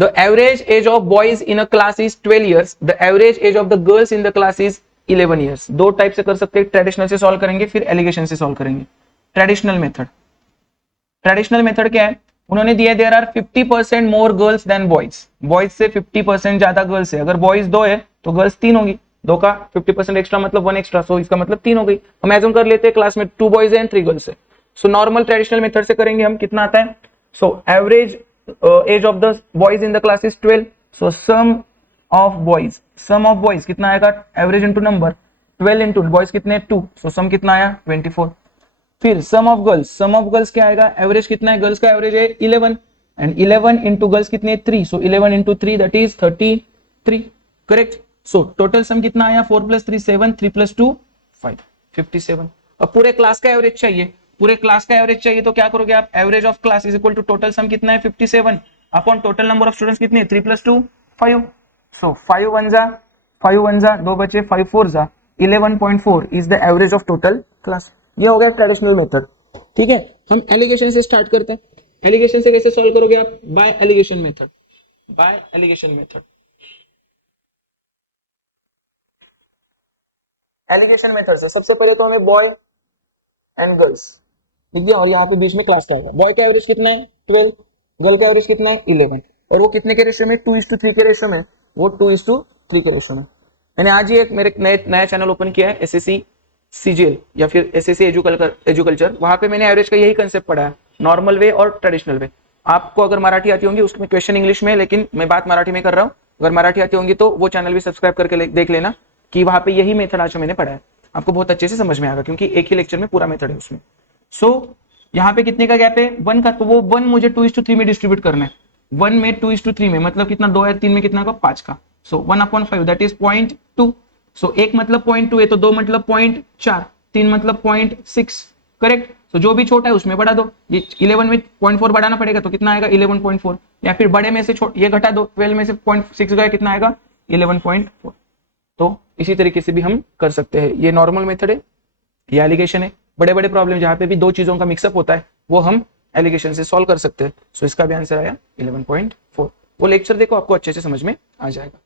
The average age of boys in a class is 12 years, the average age of the girls in the class is 11 years. दो type से कर सकते हैं, traditional से solve करेंगे फिर एलिगेशन से सॉल्व करेंगे। ट्रेडिशनल मेथड, ट्रेडिशनल मेथड क्या है, उन्होंने दिया there are 50% more girls than boys, boys से 50% ज्यादा गर्ल्स है। अगर बॉयज 2 है तो गर्ल्स 3 होगी, 2 का 50% एक्स्ट्रा मतलब 1 एक्स्ट्रा, सो इसका मतलब 3 हो गई। हम एज्यूम कर लेते हैं क्लास में 2 बॉयज एंड 3 गर्ल्स है। सो नॉर्मल ट्रेडिशनल मेथड से करेंगे हम, कितना आता है, so average age of the boys in the class is 12, so sum of boys कितना आएगा, average into number, 12 into boys कितने 2, सो सम कितना आया 24। फिर सम ऑफ गर्ल्स क्या आएगा, एवरेज कितना है, गर्ल्स का एवरेज है 11 एंड 11 इंटू गर्ल्स कितने 3, सो 11 into 3 that is 33, correct. So total sum कितना आया, 4 + 3 7, 3 + 2 5, 57। अब पूरे क्लास का एवरेज चाहिए, पूरे क्लास का एवरेज चाहिए तो क्या करोगे आप, average of class is equal to total sum कितना है 57 upon total number of students कितने 3 + 2 5, सो 5 1 जा 2 बचे, 5 4 जा 11.4 is the average of total class. ये हो गया ट्रेडिशनल मेथड, ठीक है। हम एलिगेशन से स्टार्ट करते हैं। एलिगेशन से कैसे सॉल्व करोगे आप, by alligation method, by alligation method. Alligation method से सबसे पहले तो हमें बॉय एंड गर्ल्स लिख दिया और यहाँ पे बीच में क्लास का आएगा। बॉय का एवरेज कितना है 12, गर्ल का एवरेज कितना है 11, और वो कितने के रेशियो में 2:3 के रेशियो में, वो 2:3 के रेशियो में। मैंने आज ही एक मेरे नया चैनल ओपन किया है, एसएससी सीजीएल या फिर एसएससी एजुकल्चर, वहां पे मैंने एवरेज का यही कंसेप्ट पढ़ा है, नॉर्मल वे और ट्रेडिशनल वे। आपको अगर मराठी आती होंगी उसमें क्वेश्चन इंग्लिश में, लेकिन मैं बात मराठी में कर रहा हूँ। अगर मराठी आती होंगी तो वो चैनल भी सब्सक्राइब करके देख लेना कि वहां पे यही मेथड आज मैंने पढ़ा है, आपको बहुत अच्छे से समझ में आएगा क्योंकि एक ही लेक्चर में पूरा मेथड है उसमें। सो यहाँ पे कितने का गैप है 1 का, तो वो 1 मुझे 2:3 में डिस्ट्रीब्यूट करना है। 1 में 2:3 में मतलब कितना, 2 है, 3 में कितना होगा 5 का, सो 1/5 दैट इज 0.2, सो 1 मतलब 0.2 है तो 2 मतलब 0.4, 3 मतलब 0.6, करेक्ट। तो जो भी छोटा है उसमें बढ़ा दो, ये 11 में 0.4 बढ़ाना पड़ेगा तो कितना आएगा 11.4, या फिर बड़े में से ये घटा दो, 12 में से 0.6 गया कितना आएगा 11.4। तो इसी तरीके से भी हम कर सकते हैं, ये नॉर्मल मेथड है, ये एलिगेशन है। बड़े बड़े प्रॉब्लम जहाँ पे भी दो चीजों का मिक्सअप होता है वो हम एलिगेशन से सॉल्व कर सकते हैं। सो इसका भी आंसर आया 11.4। वो लेक्चर देखो, आपको अच्छे से समझ में आ जाएगा।